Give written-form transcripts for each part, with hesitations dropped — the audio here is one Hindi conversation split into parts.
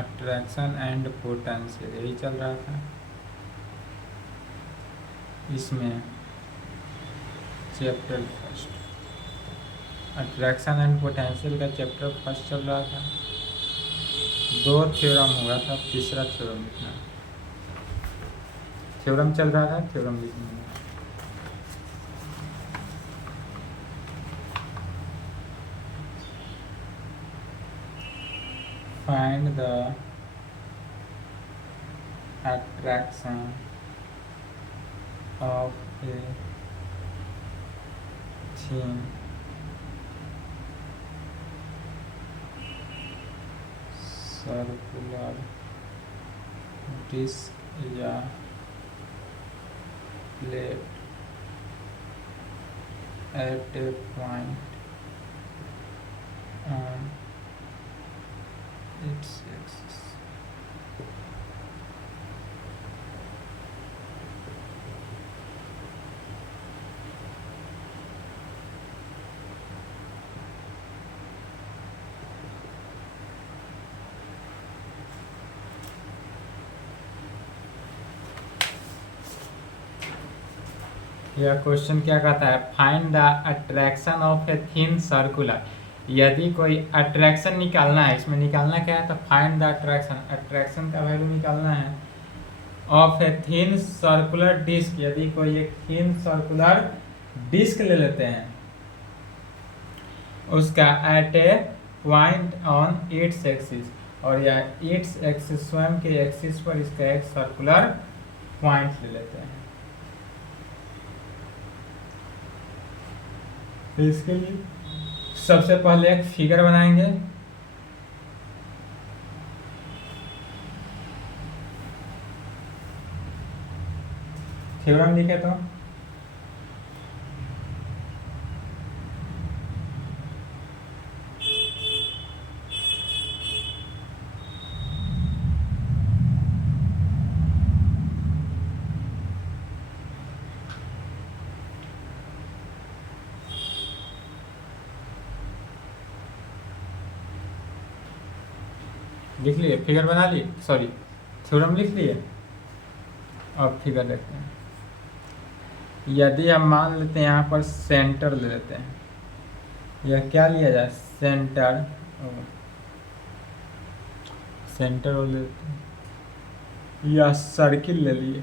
अट्रैक्शन एंड पोटेंशियल, यही चल रहा था इसमें। Chapter first attraction and potential का चैप्टर फर्स्ट चल रहा था। 2 थ्योरम हुआ था, तीसरा थ्योरम लिखना। थ्योरम चल रहा था, थ्योरम लिखना। Find the attraction of a thin circular disc या plate at a point on its axis। यह क्वेश्चन क्या कहता है, find the attraction of a thin circular. यदि कोई अट्रैक्शन निकालना है, इसमें निकालना क्या है, तो फाइंड द अट्रैक्शन, अट्रैक्शन का वैल्यू निकालना है of a thin circular disc. यदि कोई एक थिन सर्कुलर डिस्क ले लेते हैं, उसका at a point on its axis, और यह इट्स एक्सिस स्वयं के एक्सिस पर इसका एक सर्कुलर पॉइंट ले लेते हैं। तो इसके लिए सबसे पहले एक फिगर बनाएंगे। थ्योरम लिखे तो लिख लिए, फिगर बना लिए, सॉरी थ्योरम लिख लिए। अब फिगर देखते हैं। यदि हम मान लेते हैं यहाँ पर सेंटर ले लेते हैं, यह क्या लिया जाए, सेंटर, सेंटर ले लेते हैं, या सर्किल ले लिए।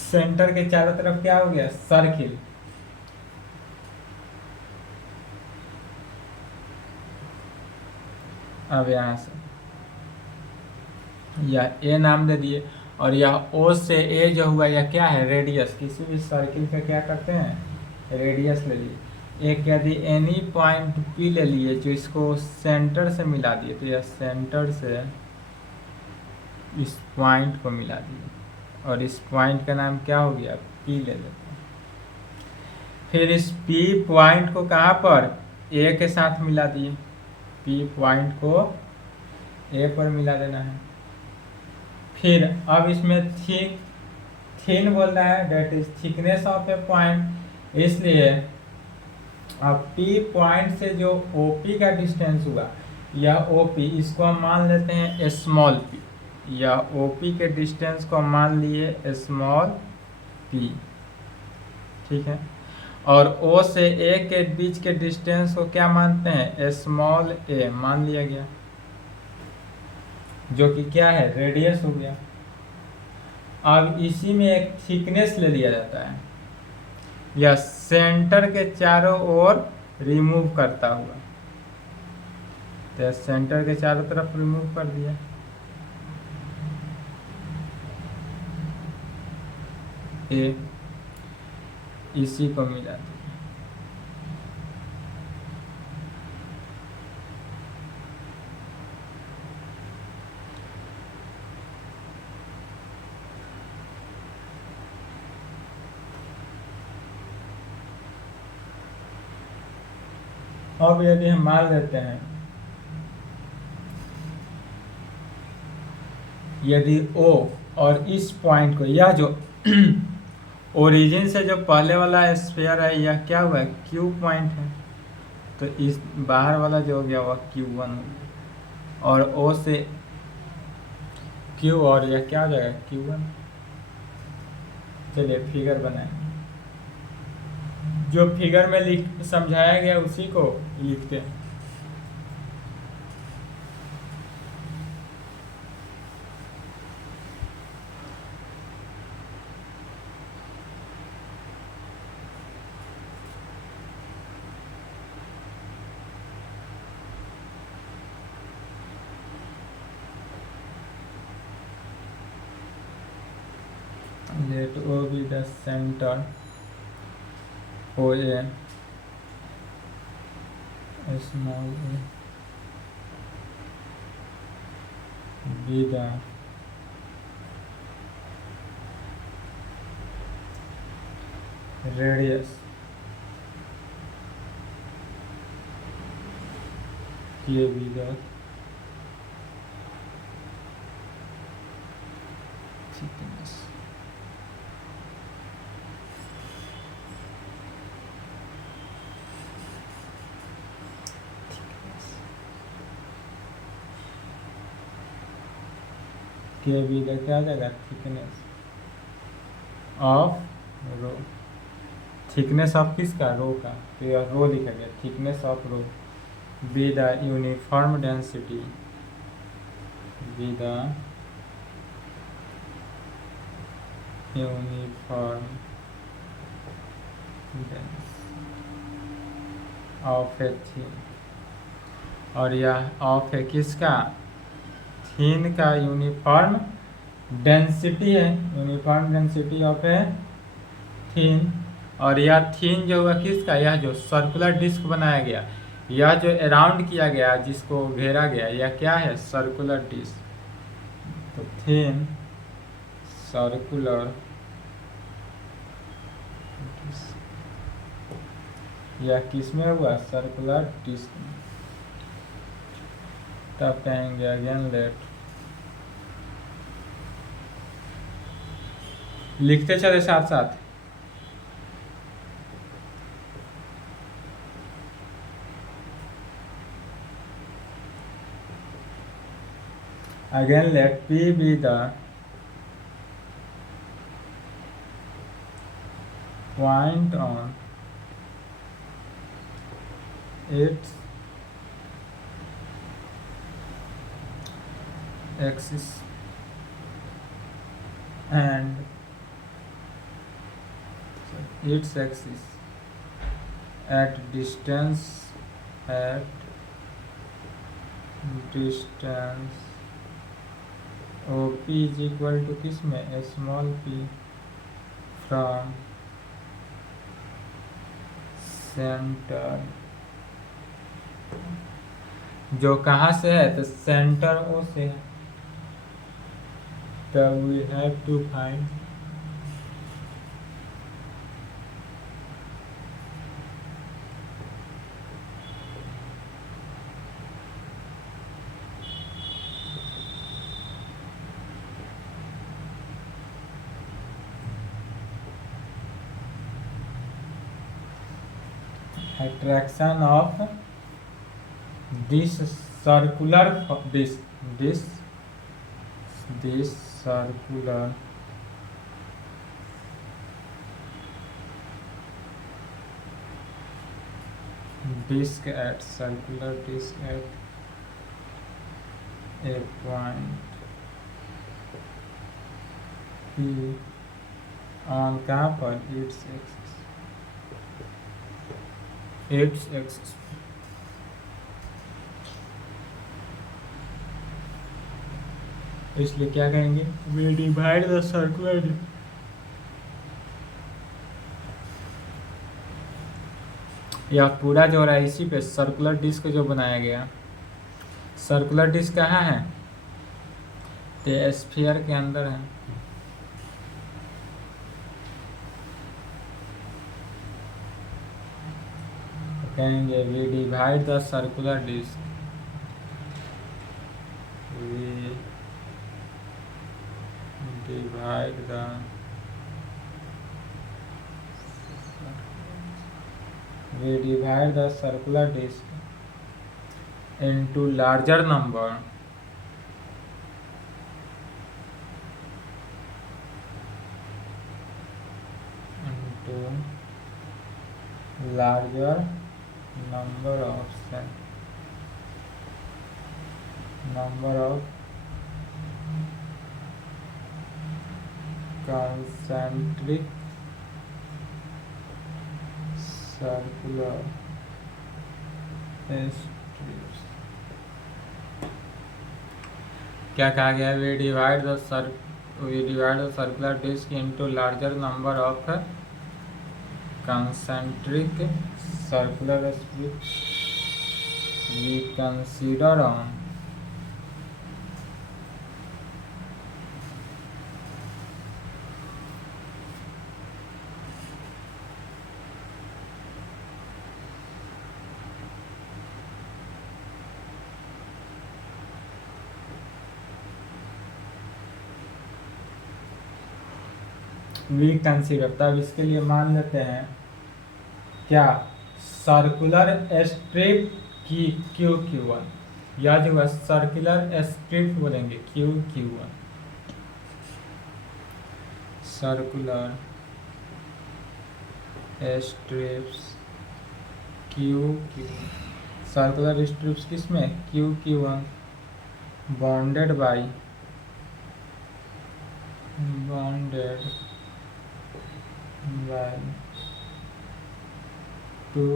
सेंटर के चारों तरफ क्या हो गया, सर्किल। अब यहाँ से यह ए नाम दे दिए, और यह ओ से ए जो हुआ यह क्या है, रेडियस। किसी भी सर्किल का क्या करते हैं, रेडियस ले लिए। एक यदि एनी पॉइंट पी ले लिए जो इसको सेंटर से मिला दिए, तो यह सेंटर से इस पॉइंट को मिला दिए, और इस पॉइंट का नाम क्या हो गया, पी ले लेते हैं। फिर इस पी पॉइंट को कहाँ पर, ए के साथ मिला दिए, पी पॉइंट को ए पर मिला देना है। फिर अब इसमें थिन बोल रहा है, that is thickness of a point, इसलिए अब पी पॉइंट से जो ओपी का डिस्टेंस हुआ, यह ओपी, इसको हम मान लेते हैं स्मॉल पी, या ओपी के डिस्टेंस को मान लिए स्मॉल पी, ठीक है। और ओ से ए के बीच के डिस्टेंस को क्या मानते हैं, स्मॉल ए मान लिया गया, जो कि क्या है, रेडियस हो गया। अब इसी में एक थिकनेस ले लिया जाता है, या सेंटर के चारों ओर रिमूव करता हुआ, तो सेंटर के चारों तरफ रिमूव कर दिया। ए इसी को मिला दिया। अब यदि हम मान लेते हैं, यदि O और इस पॉइंट को, यह जो ओरिजिन से जो पहले वाला स्फीयर है, यह क्या हुआ है, क्यू पॉइंट है, तो इस बाहर वाला जो हो गया वह Q1 हो गया, और O से Q, और यह क्या हो जाएगा Q1। चलिए फिगर बनाएं, जो फिगर में लिख समझाया गया उसी को लिखते हैं। Let O be the center, OA, small a, be the radius, K be the thickness। के भी क्या आ जाएगा thickness of rho, thickness of किसका रो का, तो यह रो लिखा गया thickness of rho, be the uniform density, be the uniform of a thin, और यह ऑफ है किसका थीन का यूनिफॉर्म डेंसिटी है, uniform density of a thin. और यह थीन जो हुआ किसका, यह जो सर्कुलर डिस्क बनाया गया, यह जो अराउंड किया गया जिसको घेरा गया, यह क्या है सर्कुलर डिस्क। तो थीन सर्कुलर, यह किस में हुआ सर्कुलर डिस्क में। तब कहेंगे अगेन लेट, लिखते चले साथ साथ, again let P be the point on its axis and its axis at distance OP is equal to किस में स्मॉल p फ्रॉम सेंटर, जो कहाँ से है तो सेंटर O से है, तब we have to find attraction of this circular this circular disk at circular disk at a point P on कहाँ पर its axis, इसलिए क्या कहेंगे we divide the circular, यह पूरा जो हो रहा है इसी पे सर्कुलर डिस्क जो बनाया गया, सर्कुलर डिस्क कहाँ है तो स्फीयर के अंदर है। कहेंगे we divide the circular disk, we divide the we divide the circular disc into larger number number of concentric circular strips। क्या कहा गया है? we divide the circular disc into larger number of concentric circular strips we consider on we consider, तब इसके लिए मान लेते हैं क्या, सर्कुलर स्ट्रिप की Q1, या जो है सर्कुलर स्ट्रिप बोलेंगे Q1, circular strips Q1, circular strips किसमें? Q1 bonded by two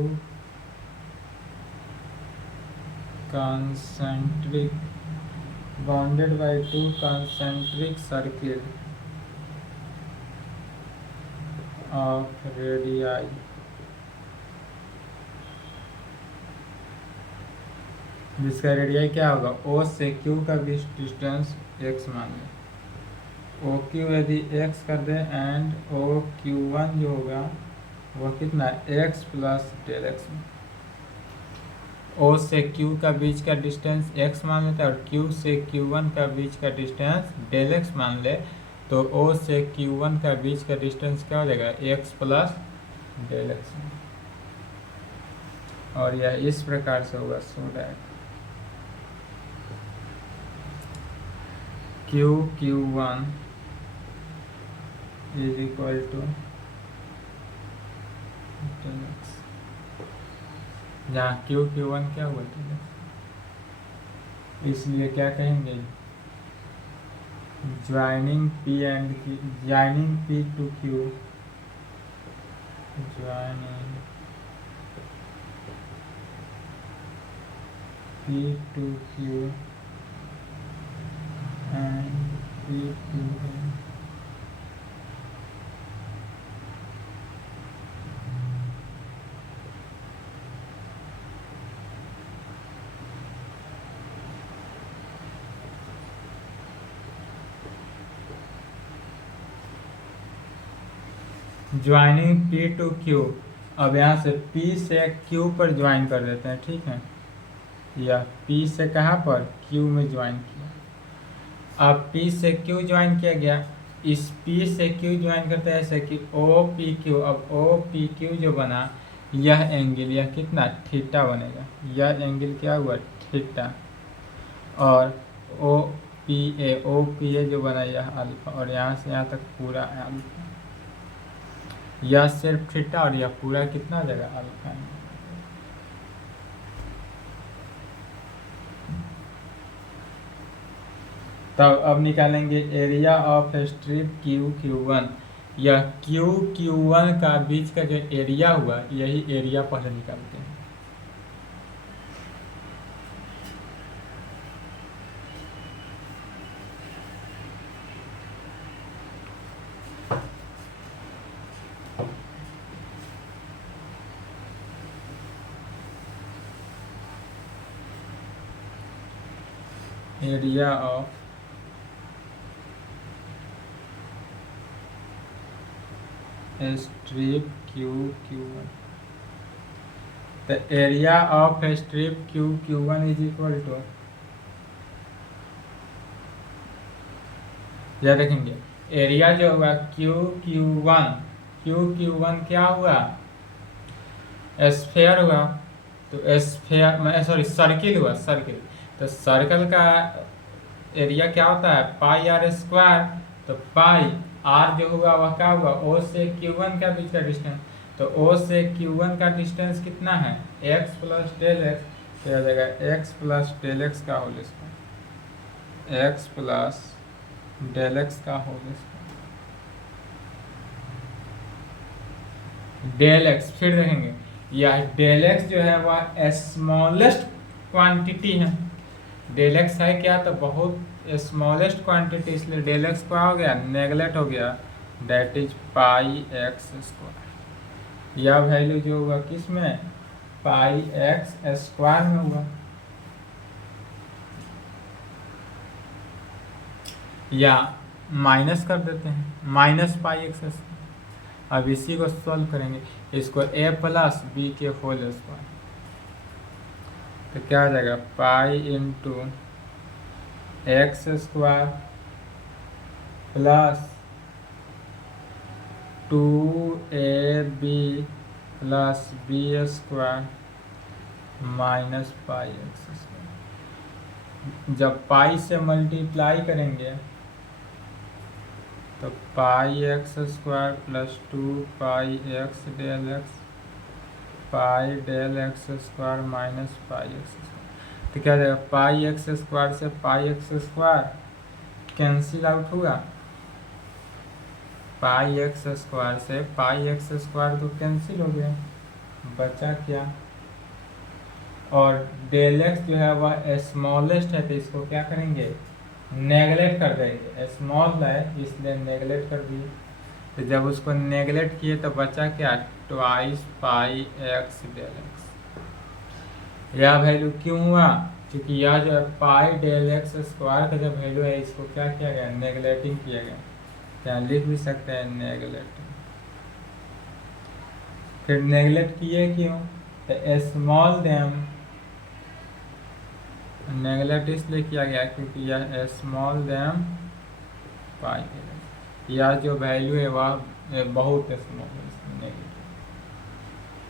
concentric circle of radii जिसका रेडियाई क्या होगा? O से Q का बीच डिस्टेंस x मान लें, OQ यदि x कर दें एंड OQ1 जो होगा वह कितना है? x plus del x. O से Q का बीच का डिस्टेंस x मान लेते हैं और Q से Q1 का बीच का डिस्टेंस डेल एक्स मान ले, तो O से Q1 का बीच का डिस्टेंस क्या हो जाएगा? x plus del x. और यह इस प्रकार से होगा, so that Q1 is equal to del x, जहाँ Q1 क्या हुआ? Del x. इसलिए क्या कहेंगे? Joining P to Q, joining P to Q and P to N। Joining P to Q, अब यहाँ से P से Q पर ज्वाइन कर देते हैं, ठीक है, या P से कहाँ पर? Q में ज्वाइन किया। अब P से Q ज्वाइन किया गया, इस P से Q ज्वाइन करते हैं ऐसे कि OPQ, अब OPQ जो बना यह एंगल, यह कितना? थीटा बनेगा, यह एंगल क्या हुआ? थीटा। और OPA जो बना यह अल्फा, और यहाँ से यहाँ तक पूरा अल्फा, यह सिर्फ थीटा और यह पूरा कितना हो जाएगा? अल्फा। तब अब निकालेंगे एरिया ऑफ स्ट्रिप Q1, यह Q1 का बीच का जो एरिया हुआ यही एरिया पहले निकालते हैं। एरिया ऑफ स्ट्रिप Q1, तो area of strip Q1 is equal to, याद रखेंगे एरिया जो हुआ Q1 क्या हुआ? स्फेयर हुआ तो स्फेयर सॉरी सर्किल हुआ सर्किल, तो सर्कल का एरिया क्या होता है पाई आर स्क्वायर। तो पाई आर जो हुआ वह क्या हुआ ओ से Q1 का बीच का डिस्टेंस, तो ओ से Q1 का डिस्टेंस कितना है x प्लस डेल एक्स, तो आ जाएगा x प्लस डेल एक्स का whole square, x plus del x का होल स्क्वायर डेल एक्स। फिर देखेंगे यह डेल एक्स जो है वह स्मॉलेस्ट क्वांटिटी है, डेल एक्स है क्या तो बहुत स्मॉलेस्ट क्वांटिटी, इसलिए डेल एक्स क्या हो गया नेगलेक्ट हो गया, that is pi x square. यह वैल्यू जो हुआ किस में पाई एक्स स्क्वायर में हुआ। या माइनस कर देते हैं माइनस पाई एक्स स्क्वायर। अब इसी को सॉल्व करेंगे, इसको a प्लस बी के होल स्क्वायर, तो क्या हो जाएगा pi into x square plus 2ab plus B square minus pi x square. जब पाई से मल्टीप्लाई करेंगे तो pi x square plus 2 pi x del x pi del x square minus pi x square, तो क्या जाएगा पाई एक्स स्क्वायर से pi x square cancel out होगा, पाई एक्स स्क्वायर से पाई एक्स स्क्वायर तो कैंसिल हो गया, बचा क्या, और डेल एक्स जो है वह स्मॉलेस्ट है तो इसको क्या करेंगे नेगलेक्ट कर देंगे, स्मॉल है इसलिए नेगलेक्ट कर दिए, तो जब उसको नेगलेक्ट किए तो बचा क्या twice pi x del x. यह वैल्यू क्यों हुआ क्योंकि यह जो है पाई डेल एक्स स्क्वायर का जो वैल्यू है इसको क्या किया गया नेगलेक्टिंग किया गया, क्या लिख भी सकते हैं नेगलेक्टिंग। फिर नेगलेक्ट किए क्यों तो स्मॉल देम, नेगलेक्ट इसलिए किया गया क्योंकि यह स्मॉल देम पाई, यह जो वैल्यू है वह बहुत स्मॉल है,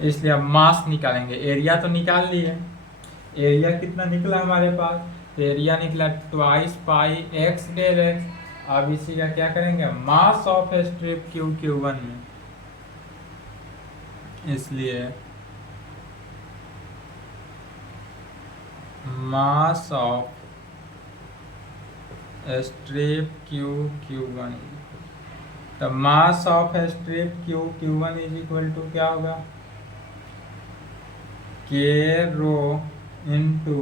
इसलिए अब मास निकालेंगे। एरिया तो निकाल लिए, एरिया कितना निकला हमारे पास, तो एरिया निकला twice pi x del x. अब इसी का क्या करेंगे मास ऑफ स्ट्रिप Q1 में, इसलिए मास ऑफ स्ट्रिप Q1, तो mass of strip Q1 is equal to क्या होगा k rho into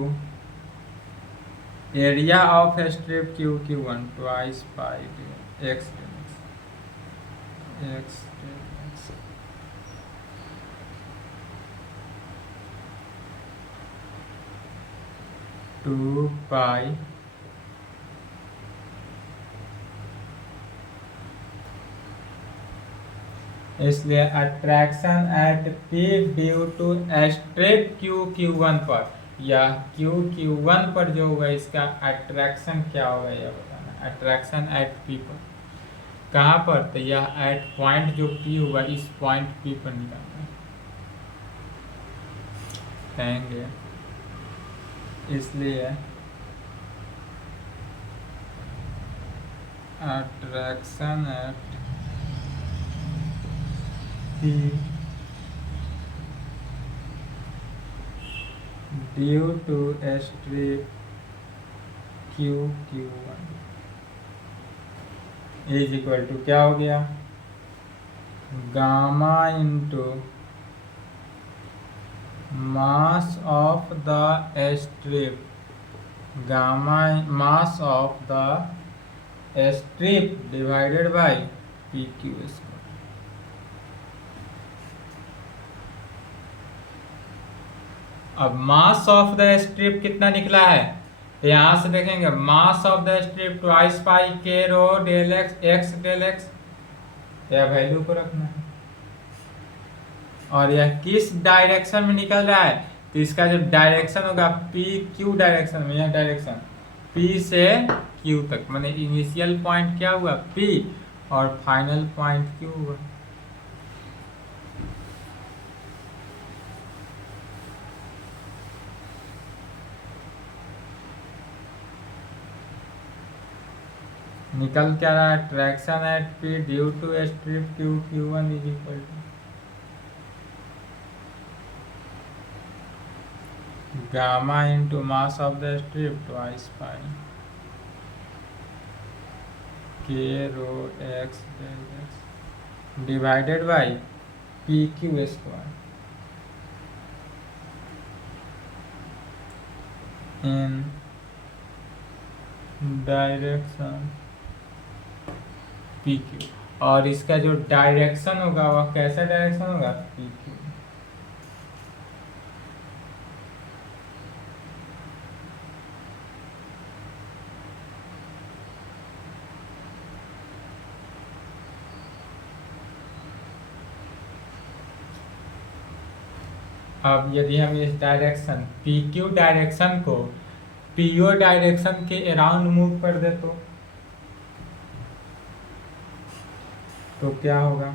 area of strip Q1 twice pi x x 2 pi इसलिए attraction at P due to strip Q1 पर, या Q1 पर जो होगा इसका अट्रैक्शन क्या होगा यह बताना, अट्रैक्शन एट P पर कहाँ पर, तो यह एट पॉइंट जो P होगा इस पॉइंट P पर निकालना कहेंगे, इसलिए attraction at P due to strip Q1 is equal to क्या हो गया gamma into mass of the strip, gamma mass of the strip divided by PQ square. अब मास ऑफ द स्ट्रिप कितना निकला है, तो यहां से देखेंगे mass of the strip twice pi k rho del x x del x, यह वैल्यू को रखना है, और यह किस डायरेक्शन में निकल रहा है, तो इसका जो डायरेक्शन होगा पी क्यू डायरेक्शन में, यह डायरेक्शन पी से क्यू तक, माने इनिशियल पॉइंट क्या हुआ पी और फाइनल पॉइंट क्यू हुआ। निकल क्या रहा है, traction at P due to strip Q Q1 is equal to gamma into mass of the strip twice pi k rho x divided by P Q square in direction P Q. और इसका जो डायरेक्शन होगा वह कैसा डायरेक्शन होगा, पी क्यू। अब यदि हम इस डायरेक्शन पी क्यू डायरेक्शन को पीओ डायरेक्शन के अराउंड मूव कर दे तो क्या होगा,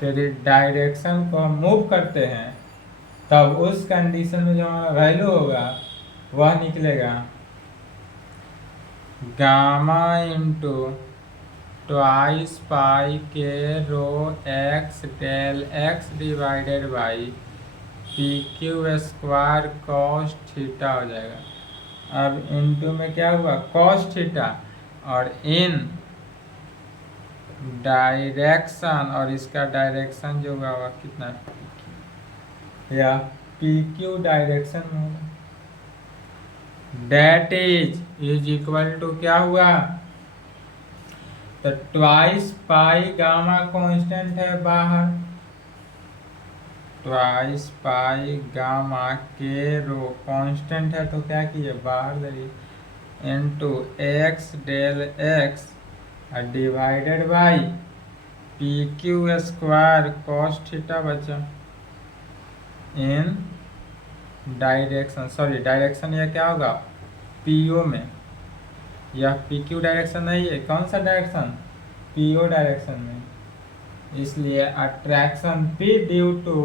तेरी डायरेक्शन को हम मूव करते हैं तब उस कंडीशन में जो हमारा वैल्यू होगा वह निकलेगा gamma into twice pi k rho x del x divided by P Q square cos theta हो जाएगा। अब इनटू में क्या हुआ, कॉस थीटा, और इन डायरेक्शन, और इसका डायरेक्शन जो होगा वह कितना है, या पी क्यू डायरेक्शन में होगा। डेट इज इक्वल टू क्या हुआ, तो ट्वाइस पाई गामा कांस्टेंट है बाहर, ट्वाइस पाई गामा के रो कांस्टेंट है तो क्या कीजिए बाहर ले into x del x divided by P Q square cos theta बचा इन डायरेक्शन, सॉरी डायरेक्शन यह क्या होगा पीओ में, यह पी क्यू डायरेक्शन नहीं है, कौन सा डायरेक्शन, पीओ डायरेक्शन में, इसलिए attraction P due to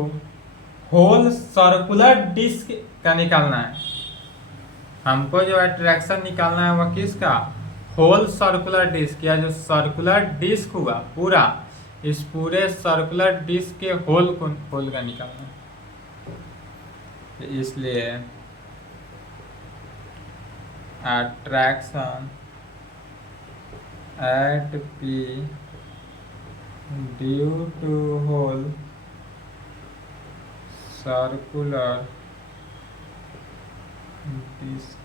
whole circular disc का निकालना है। हमको जो अट्रैक्शन निकालना है वह किसका, होल सर्कुलर डिस्क, या जो सर्कुलर डिस्क हुआ पूरा, इस पूरे सर्कुलर डिस्क के होल का निकालना है। इसलिए attraction at P due to whole circular disc,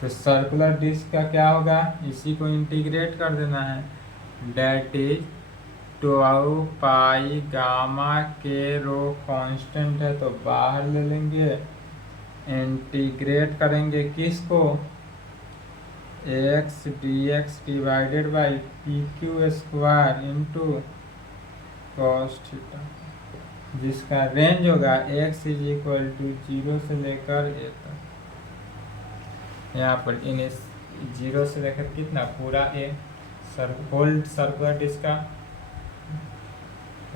तो सर्कुलर डिस्क का क्या होगा, इसी को इंटीग्रेट कर देना है, that is 2 pi gamma k row constant है तो बाहर ले लेंगे, इंटीग्रेट करेंगे किसको, x D x divided by P Q square into cos theta, जिसका रेंज होगा x इज इक्वल टू 0 से लेकर a तक। यहाँ पर इन 0 से लेकर कितना पूरा a होल सर्कुलर डिस्क का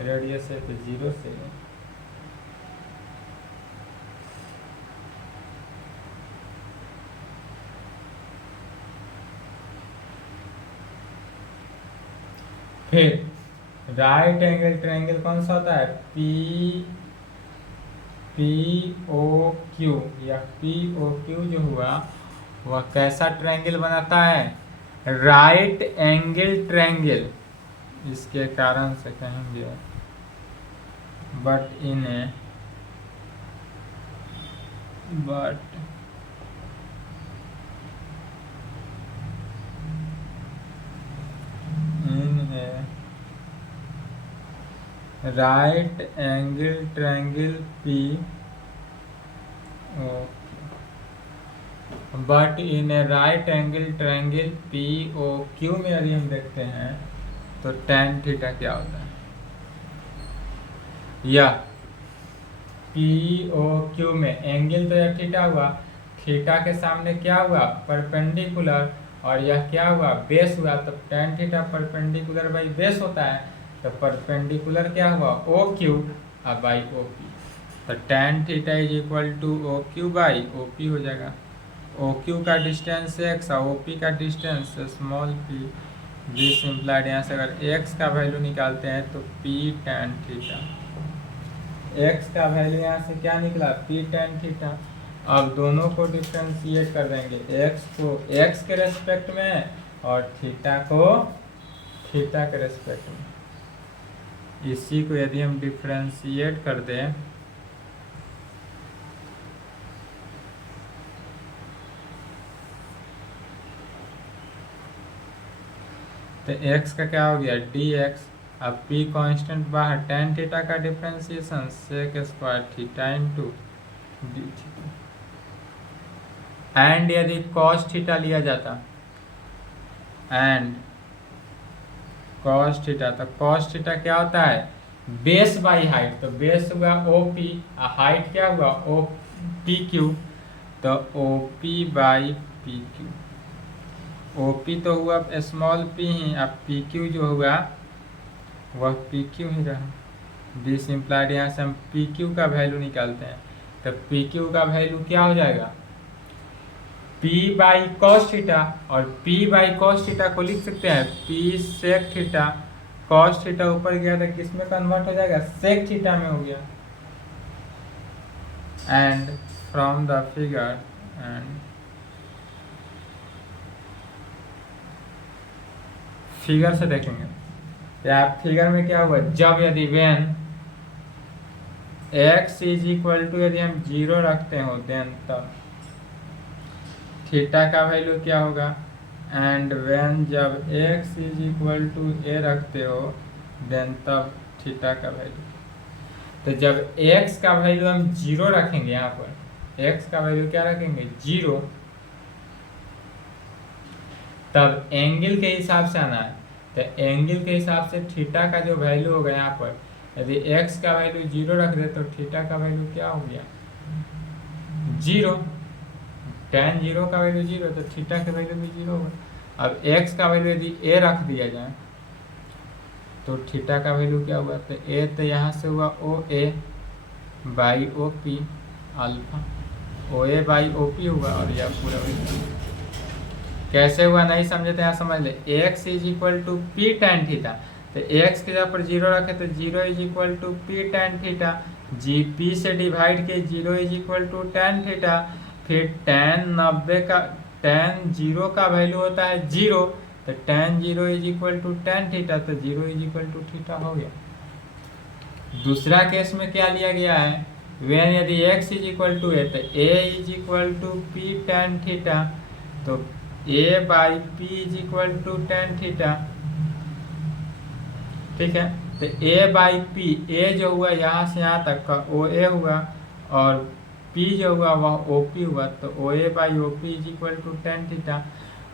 रेडियस है तो 0 से फिर राइट एंगल ट्रायंगल कौन सा होता है, पी ओ क्यू, या पी ओ क्यू जो हुआ वह कैसा ट्रायंगल बनाता है, राइट एंगल ट्रायंगल, इसके कारण से कहेंगे but in right angle triangle P O, but in a right angle triangle P O Q में यदि हम देखते हैं तो tan थीटा क्या होता है, या पी ओ क्यू में एंगल तो यह थीटा हुआ, थीटा के सामने क्या हुआ परपेंडिकुलर, और यह क्या हुआ बेस हुआ, तो tan theta perpendicular by base होता है, तो परपेंडिकुलर क्या हुआ O Q by O P, तो tan theta is equal to O Q by O P हो जाएगा। ओ क्यू का डिस्टेंस एक्स और ओ पी का distance small P. This implied, यहाँ से अगर एक्स का वैल्यू निकालते हैं तो पी टेन थीटा, एक्स का वैल्यू यहाँ से क्या निकला पी टेन थीटा। अब दोनों को डिफ्रेंशिएट कर देंगे, एक्स को एक्स के रेस्पेक्ट में और थीटा को थीटा के रेस्पेक्ट में। इसी को यदि हम डिफ्रेंशिएट कर दें तो x का क्या हो गया dx। अब p कांस्टेंट बाहर, tan थीटा का differentiation sec square theta into D theta. And यदि cos थीटा लिया जाता, एंड cos थीटा, तो cos थीटा क्या होता है बेस बाई हाइट, तो बेस हुआ OP, हाइट क्या हुआ OPQ, तो OP बाई PQ। OP तो हुआ स्मॉल p ही, अब PQ जो हुआ वह PQ ही रहा। दिस इम्प्लाइड, यहाँ से हम PQ का वैल्यू निकालते हैं तो PQ का वैल्यू क्या हो जाएगा P बाई कॉस थीटा, और P बाई कॉस थीटा को लिख सकते हैं P sec theta. Cos theta ऊपर गया था किस में कन्वर्ट हो जाएगा सेक थीटा में हो गया। And from the figure, and figure से देखेंगे या फिगर में क्या हुआ, जब यदि when x is equal to यदि हम 0 रखते हो देन तब थीटा का वैल्यू क्या होगा। एंड वेन जब x is equal to a रखते हो देन तब थीटा का वैल्यू। तो जब x का वैल्यू हम 0 रखेंगे, यहाँ पर x का वैल्यू क्या रखेंगे 0, तब एंगल के हिसाब से आना है। तो एंगल के हिसाब से थीटा का जो वैल्यू होगा यहाँ पर, यदि x का वैल्यू 0 रख दे तो थीटा का वैल्यू क्या हो गया 0। tan 0 का वैल्यू 0 तो थीटा का वैल्यू भी 0 होगा। अब x का वैल्यू यदि a रख दिया जाए तो थीटा का वैल्यू क्या हुआ, तो a तो यहाँ से हुआ OA by OP alpha, OA by OP हुआ, और यह पूरा कैसे हुआ नहीं समझे तो यहाँ समझ ले। x is equal to P tan theta, तो x के जगह पर 0 रखे तो 0 is equal to P tan theta, जी पी से डिवाइड के 0 is equal to tan theta. फिर tan 90 का tan 0 का वैल्यू होता है 0, तो tan 0 is equal to tan theta, तो 0 इज इक्वल टू थीटा हो गया। दूसरा केस में क्या लिया गया है, वेन यदि x is equal to a, तो a is equal to P tan theta, तो a by P is equal to tan theta. ठीक है, तो a बाई पी, a जो हुआ यहाँ से यहाँ तक का OA हुआ, और p जो हुआ वह OP हुआ, तो OA by OP is equal to tan theta.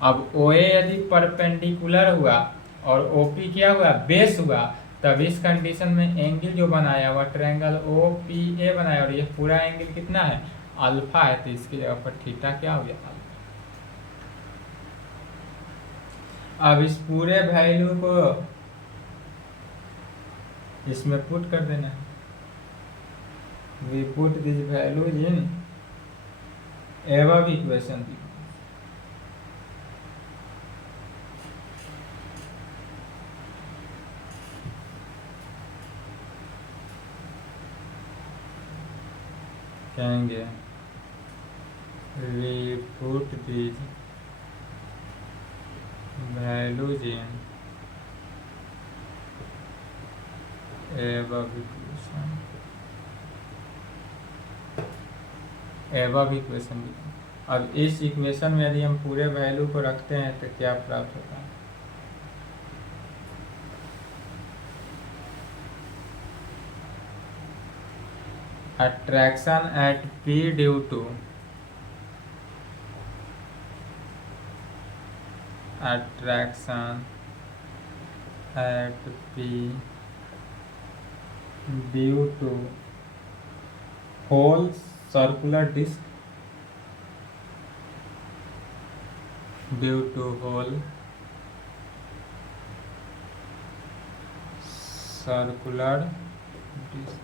अब OA यदि परपेंडिकुलर हुआ और OP क्या हुआ बेस हुआ, तब इस कंडीशन में एंगल जो बनाया वह ट्रायंगल OPA बनाया, और ये पूरा एंगल कितना है अल्फा है, तो इसकी जगह पर थीटा क्या हो गया अल्फा। अब इस पूरे वैल्यू को इसमें पुट कर देना है। We put this values in above equation. कहेंगे we put this values in above equation, above equation. अब इस इक्वेशन में यदि हम पूरे वैल्यू को रखते हैं तो क्या प्राप्त होता है, attraction at P due to attraction at P due to whole circular disk, due to whole circular disk,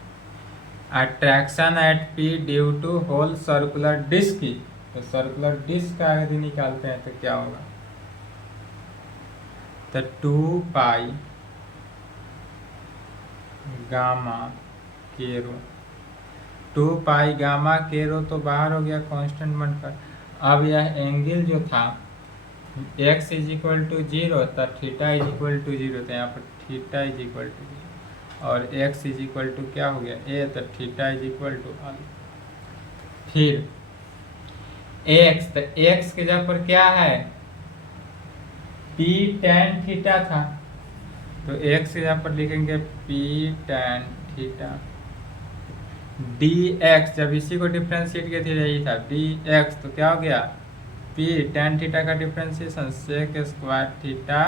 attraction at P due to whole circular disk तो सर्कुलर डिस्क का यदि निकालते हैं तो क्या होगा, तो 2 पाई गामा केरो, 2 पाई गामा केरो तो बाहर हो गया कांस्टेंट बनकर। अब यह एंगल जो था x इज इक्वल टू 0 तो थीटा इज इक्वल टू 0, तो यहाँ पर थीटा इज इक्वल टू 0 और x इज इक्वल टू क्या हो गया a, तो theta is equal to alpha. फिर x, तो x के जगह पर क्या है p tan थीटा था, तो x के जगह पर लिखेंगे p tan थीटा। dx, जब इसी को डिफ्रेंशिएट किए थे यही था dx, तो क्या हो गया p tan थीटा का differentiation sec square theta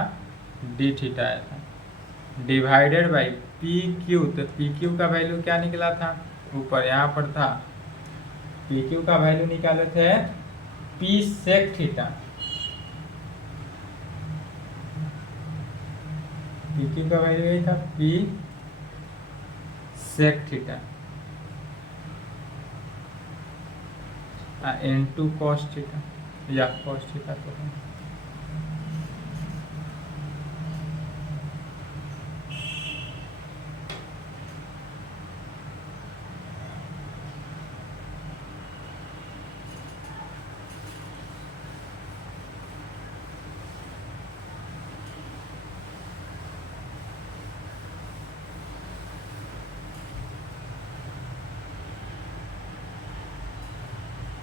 d theta आया था, डिवाइडेड बाई पी क्यू। तो पी क्यू का वैल्यू क्या निकला था, ऊपर यहाँ पर था, पी क्यू का वैल्यू निकाले थे P sec theta, P Q का वैल्यू यही था P sec theta into cos theta या कॉस थीटा तो है।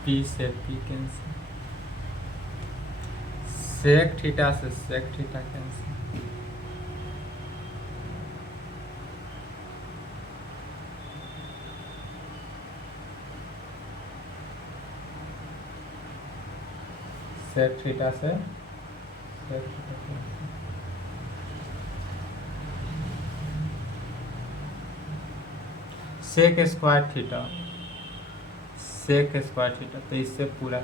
पी से पी कैंसिल, सेक थीटा से sec theta cancel, sec theta से sec theta cancel, sec square theta, sec square theta, तो इससे पूरा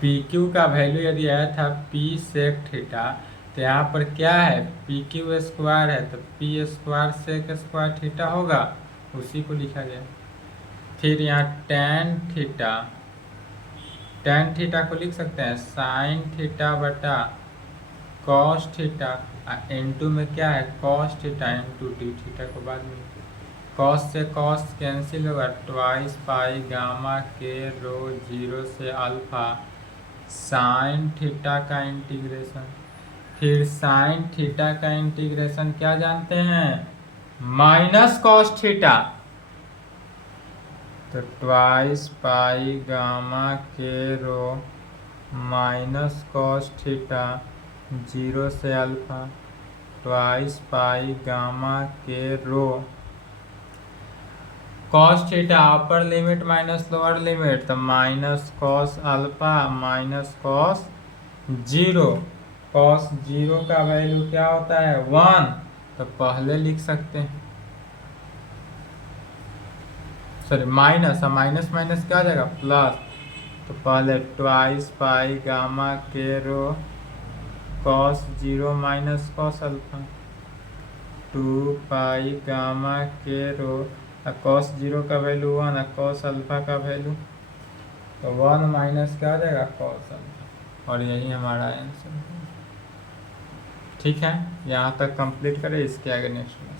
पी क्यू का वैल्यू यदि आया था पी सेक थीटा, तो यहाँ पर क्या है पी क्यू स्क्वायर है, तो P square sec square theta होगा, उसी को लिखा गया। फिर यहाँ टेन थीटा, टेन थीटा को लिख सकते हैं साइन थीटा बटा कॉस थीटा, इनटू में क्या है cos theta into D theta को बाद में, कॉस से कॉस कैंसिल होगा, ट्वाइस पाई गामा के रो 0 से अल्फा साइन थीटा का इंटीग्रेशन। फिर साइन थीटा का इंटीग्रेशन क्या जानते हैं माइनस कॉस थीटा, तो twice pi gamma k rho minus cos theta 0 से alpha twice pi gamma k rho, cos theta upper limit minus lower limit, तो minus cos alpha minus cos 0, cos 0 का वैल्यू क्या होता है 1, तो पहले लिख सकते हैं सॉरी माइनस, माइनस माइनस क्या हो जाएगा प्लस, तो पहले twice pi gamma k rho cos 0 minus cos alpha 2 पाई गामा के रो, कॉस 0 का वैल्यू 1 है, कॉस अल्फा का वैल्यू तो 1 माइनस क्या हो जाएगा कॉस अल्फा, और यही हमारा आंसर है। ठीक है, यहाँ तक कंप्लीट करें, इसके आगे नेक्स्ट में